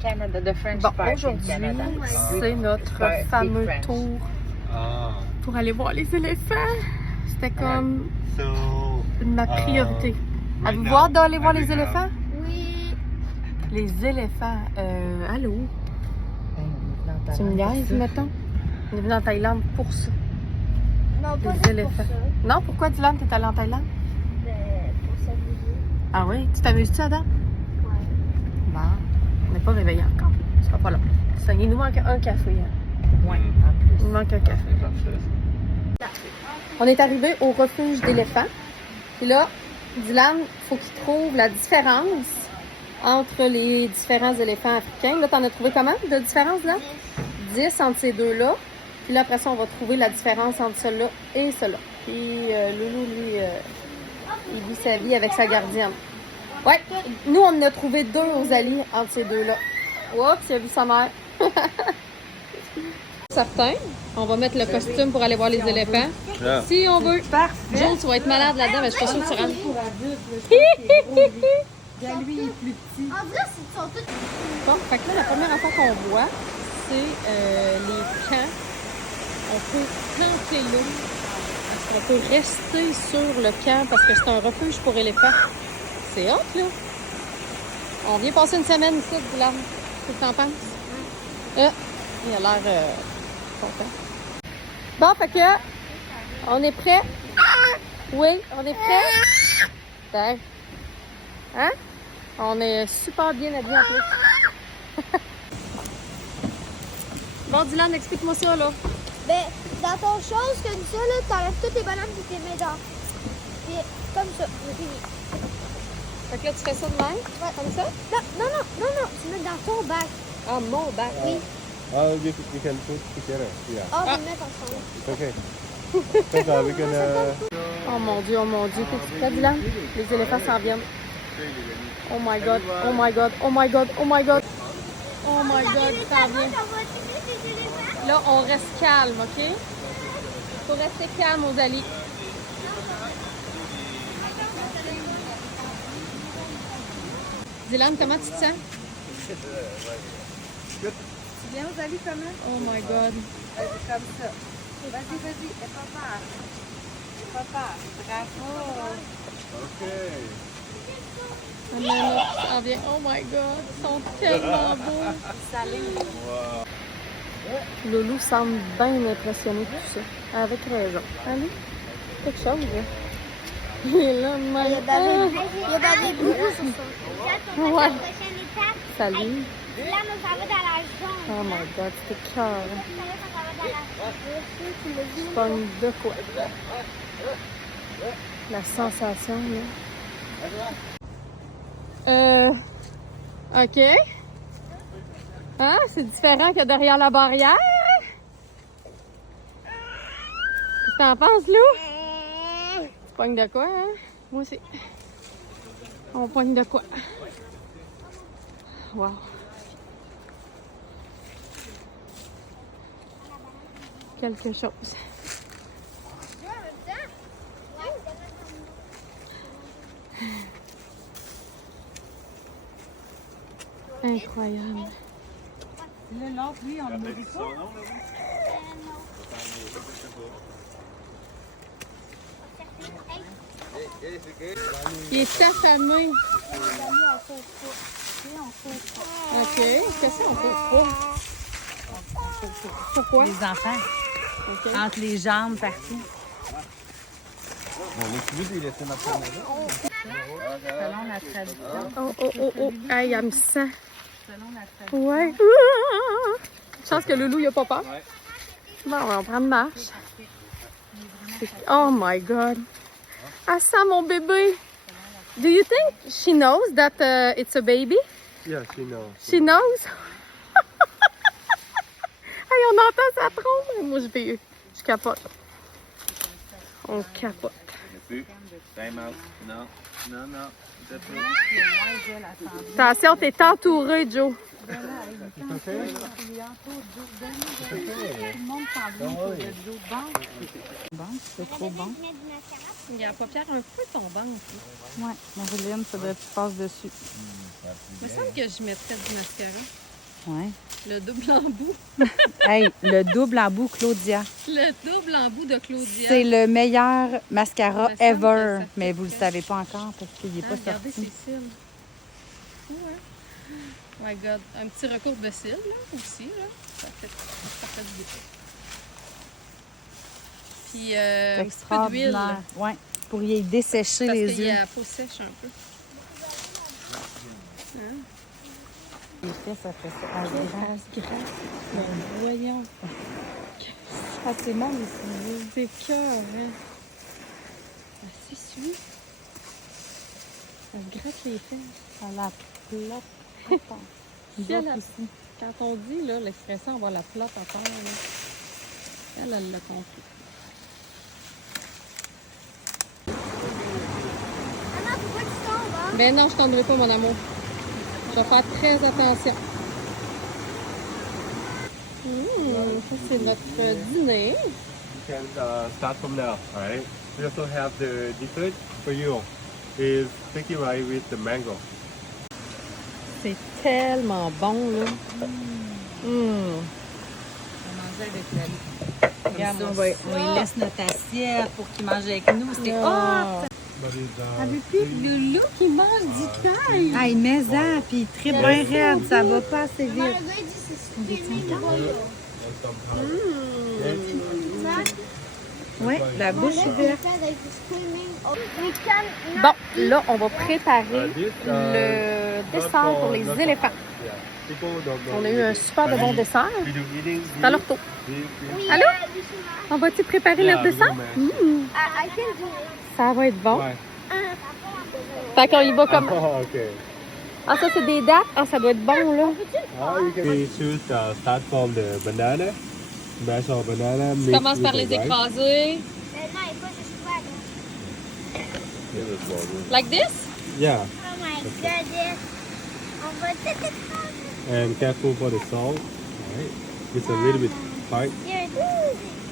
Canada, the French Bon, part in aujourd'hui, Canada. c'est notre fameux French. tour Ah. pour aller voir les éléphants. C'était comme So, ma priorité. right Avez-vous now, hâte d'aller voir I les do éléphants? Oui. Les éléphants. Allô? Ben, Tu me niaises, mettons? On est venu en Thaïlande pour ça. Non, pas Les juste éléphants. pour ça. Non, pourquoi Dylan, t'es allé en Thaïlande? Pour s'amuser. Ah oui? Tu t'amuses-tu, Adam? Ouais. Bon, on n'est pas réveillé encore. Ce sera pas long. Ça, il nous manque un café. Hein. Ouais, Mm. en Il plus. nous manque un café. On est arrivé au refuge d'éléphants. Puis là, Dylan, faut qu'il trouve la différence entre les différents éléphants africains. Là, t'en as trouvé comment de différence, là? 10 entre ces deux-là. Puis là, après ça, on va trouver la différence entre celui-là et celui-là. Puis Loulou, lui, il vit sa vie avec sa gardienne. Ouais, nous, on en a trouvé deux aux alliés entre ces deux-là. Oups, il a vu sa mère. Certain. On va mettre le costume pour aller voir les éléphants. Yeah. Si on veut. Parfait. Jules, tu vas être malade là-dedans, mais je suis pas sûre que tu rentres. Lui, il est plus petit. En vrai, ils sont tous. Bon, fait que là, la première affaire qu'on voit, c'est les camps. On peut camper là. On peut rester sur le camp parce que c'est un refuge pour éléphants. C'est hot, là. On vient passer une semaine ici, Dylan. Qu'est-ce que t'en penses? Il a l'air content. Bon, fait que, on est prêt? Oui, on est prêt? Tiens. Hein? On est super bien habillés en plus. Bon, Dylan, explique-moi ça, là. Ben, dans ton chose, comme ça, là, t'enlèves toutes les bananes que tu mets dans. Puis, comme ça, c'est fini. Fait que là, tu fais ça de même? Ouais. Comme ça? Non, tu mets dans ton bac. Ah, mon bac. Oui. You can put together. Yeah. Ah, je vais le mettre ensemble. It's okay. So, we can, Oh mon Dieu, t'es-tu prêt, Dylan? Les éléphants s'en viennent. Oh my God, oh my God, oh my God, oh my God. Oh my God, il s'en vient. Là, on reste calme, OK? Faut rester calme aux alliés. Dylan, comment tu te sens? Tu viens aux alliés comment? Oh my God. Vas-y, comme ça. Vas-y, aie pas peur. Aie pas peur. Bravo. okay. On a un autre qui s'en vient. Oh my God, ils sont tellement beaux. Salut. Loulou semble bien impressionné de tout ça. Avec raison. Allez, quelque chose, là. Il est là, Il y a même. des goûts sur ça. Ouais. Prochaine étape, Salut. là, on s'en va dans la zone. Oh my God, c'est cœur. On s'en va dans la zone. Je pogne de quoi? La sensation, là. OK. Hein? C'est différent que derrière la barrière. Qu'est-ce que t'en penses, Lou? Tu pognes de quoi, hein? Moi aussi. On pogne de quoi? Wow. Quelque chose. Incroyable. Là, l'autre, lui, on ne le dit pas. Il est affamé. OK. Qu'est-ce qu'on fait pas? Pourquoi? Les enfants. OK. Entre les jambes, partout. On est plus des laissés maintenant. Selon la tradition. Oh. Hey, elle me sent. Selon la tradition. Ouais. Chance que Loulou, il a pas peur. Bon, on va prendre marche. Oh my God. Elle sent mon bébé. Do you think she knows that it's a baby? Yeah, she knows. She knows? Hey, on entend sa trompe. Moi, je capote. On capote. Time out. Non. Attention, t'es entouré, Joe. C'est trop bon. Il y a la paupière un peu tombante aussi. Ouais, Marilyn, faudrait que tu passes dessus. Il me semble que je mettrais du mascara. Ouais. Le double embout. Hey, le double embout Claudia. Le double embout de Claudia. C'est le meilleur mascara Il me semble que ever. ça Mais fait vous le très- savez pas encore parce qu'il n'est pas Regardez sorti. ses cils. Fou, hein? Oh my God. Un petit recours de cils, là, aussi, là. Ça fait du bien. Puis, un petit peu d'huile. Extraordinaire. Ouais. Pour y dessécher Parce les qu'il y yeux. a la peau sèche un peu. Les fesses, ça fait ça. Ah, Grasse. Ben, voyons. Ah, c'est mal ici. C'est cœur, hein? Elle s'essuie. Elle se gratte les fesses. À la plate. Nous Si elle autres a- aussi. Quand on dit là, l'expression avoir la plate à terre, là, elle l'a compris. Maman, pourquoi tu tombes, hein? Ben non, je t'en pas, mon amour. Je vais faire très attention. Ça, c'est notre dîner. You can start from now, alright? We also have the dessert for you. Is sticky rice with the mango. C'est tellement bon, là. On mangeait avec la Regarde, on lui laisse notre assiette pour qu'il mange avec nous. C'est hot! But it's Loulou qui mange du caille. Ah, il met ça, puis il tripe bien raide. Ça va pas assez Maman, vite. le gars, il dit c'est super mignon. Oui, la bouche est verte. Bon, là, on va préparer le dessert pour les éléphants. On a eu un super de bon dessert. C'est à leur tour. Allô? On va-tu préparer leur dessert? Ça va être bon. Fait qu'on y va comme... Oh, okay. Ah, ça, c'est des dates? Ah, ça doit être bon, là. We choose start from the banana. Mash our banana. Tu mix commences with par the les rice. écraser. Like this? Yeah, Oh my goodness. On va tout écraser. and careful for the salt. Alright, it's a little bit hard.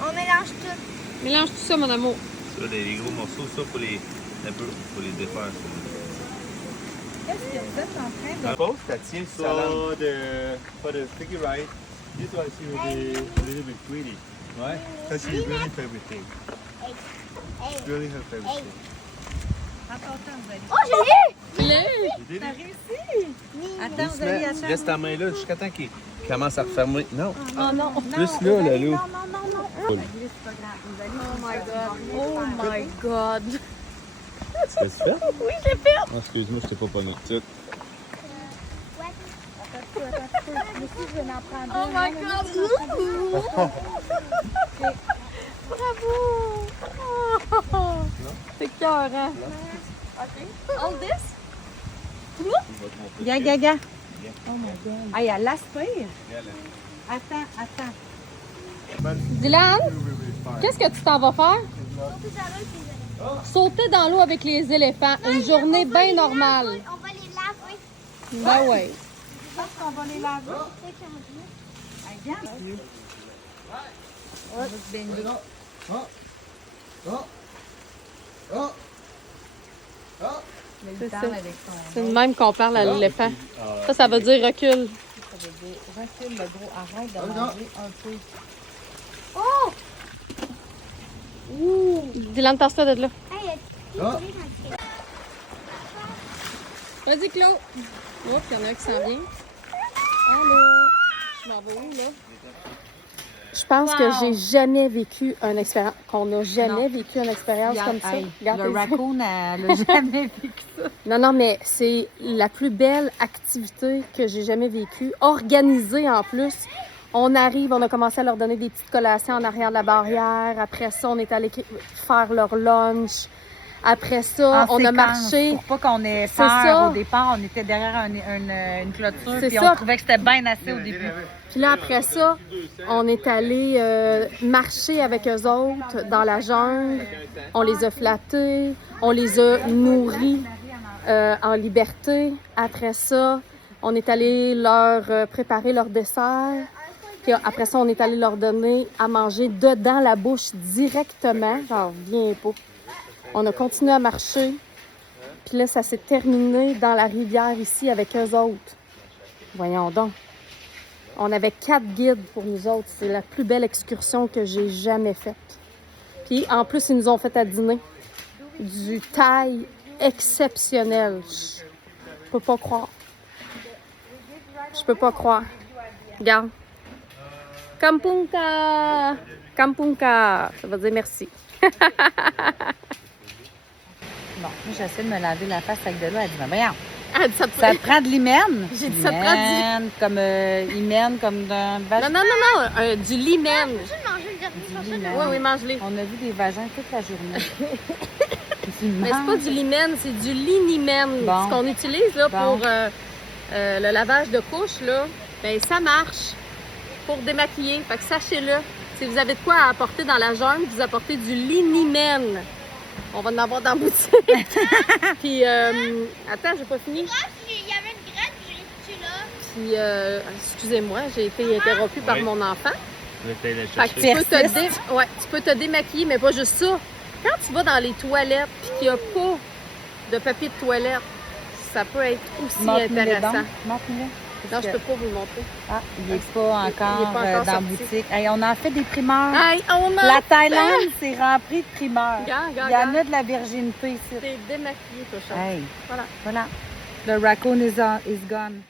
On mélange tout. Mélange tout ça, mon amour. Ça, les gros morceaux, ça, pour les, un peu, pour les défaire. Qu'est-ce que vous êtes en train de... Pose, ça tient sur la langue. For the sticky rice, this one she will be a little bit greedy. Why? Because she really favorite thing. It's really her favorite thing. Oh, je l'ai! You did it? Attends, vous allez acheter... Laisse ta main là jusqu'à temps qu'il commence à refermer. Non. Oh non. Plus là, là, Lou. Oh my God. Oh my God. Qu'est-ce que tu fais? Oui, je l'ai fait. Oh, excuse-moi, je t'ai pas pogné tout de suite. Oh my God. Bravo. Oh. C'est cœur, hein? OK. All this? Gaga, gaga. Oh my God. Ah, elle aspire. Attends. Dylan, You will be fine. qu'est-ce que tu t'en vas faire? Sauter dans l'eau avec les éléphants. Une journée bien normale. On va les laver. Ben ouais. On va les laver. On va se baigner. C'est ça. C'est de même qu'on parle à l'éléphant. Ça veut dire recule. Ça veut dire, recule le gros, arrête de manger un peu. Dylan, tasse-toi de là. Hey, Vas-y, Claude. Oh, puis il y en a un qui s'en vient. Allô. Je m'en vais où, là? Je pense que j'ai jamais vécu une expérience, qu'on n'a jamais vécu une expérience comme ça. Regarde Le tes raccoon, elle n'a jamais vécu ça. Non, non, mais c'est la plus belle activité que j'ai jamais vécue. Organisée en plus. On arrive, on a commencé à leur donner des petites collations en arrière de la barrière. Après ça, on est allé faire leur lunch. Après ça, En on a séquence, marché. Pour pas qu'on ait C'est peur ça. au départ, on était derrière une clôture C'est puis ça. on trouvait que c'était bien assez au début. Puis là, après ça, on est allé marcher avec eux autres dans la jungle. On les a flattés, on les a nourris. en liberté. Après ça, on est allé leur préparer leur dessert. Puis après ça, on est allé leur donner à manger dedans la bouche directement. Genre, viens pas. On a continué à marcher. Puis là, ça s'est terminé dans la rivière ici avec eux autres. Voyons donc. On avait 4 guides pour nous autres. C'est la plus belle excursion que j'ai jamais faite. Puis en plus, ils nous ont fait à dîner. Du thaï exceptionnel. Je peux pas croire. Je peux pas croire. Regarde. Kampunka! Kampunka! Ça veut dire merci. Bon, moi, j'essaie de me laver la face avec de l'eau. Elle dit, mais voyons, Ah, ça ça prend de l'hymen. J'ai dit, ça prend du... Hymen, comme hymen, comme d'un vagin. Non, du limen. Je vais manger le dernier sur ça. Hymen. Oui, mange-les. On a vu des vagins toute la journée. Mais c'est pas du limen, c'est du linimène. Bon. Ce qu'on utilise là, Bon. pour le lavage de couches, là, ben, ça marche pour démaquiller. Fait que sachez-le, si vous avez de quoi à apporter dans la jungle, vous apportez du linimène. On va en avoir dans la boutique. Puis, attends, j'ai pas fini. Il y avait une graine, j'ai été là. Puis, excusez-moi, j'ai été interrompue par Oui. mon enfant. Je vais aller Fait que chercher. tu peux te démaquiller, mais pas juste ça. Quand tu vas dans les toilettes et qu'il n'y a pas de papier de toilette, ça peut être aussi intéressant. Montre-le. Non, je peux pas vous le montrer. Ah, il n'est pas encore, il est pas encore dans la sorti. boutique. Hey, on en fait des primeurs. Hey, on a La Thaïlande, c'est rempli de primeurs. Regarde, Il y en regarde. a de la virginité ici. T'es démaquillé, toi, chat. Hey, Voilà. voilà. The raccoon is gone.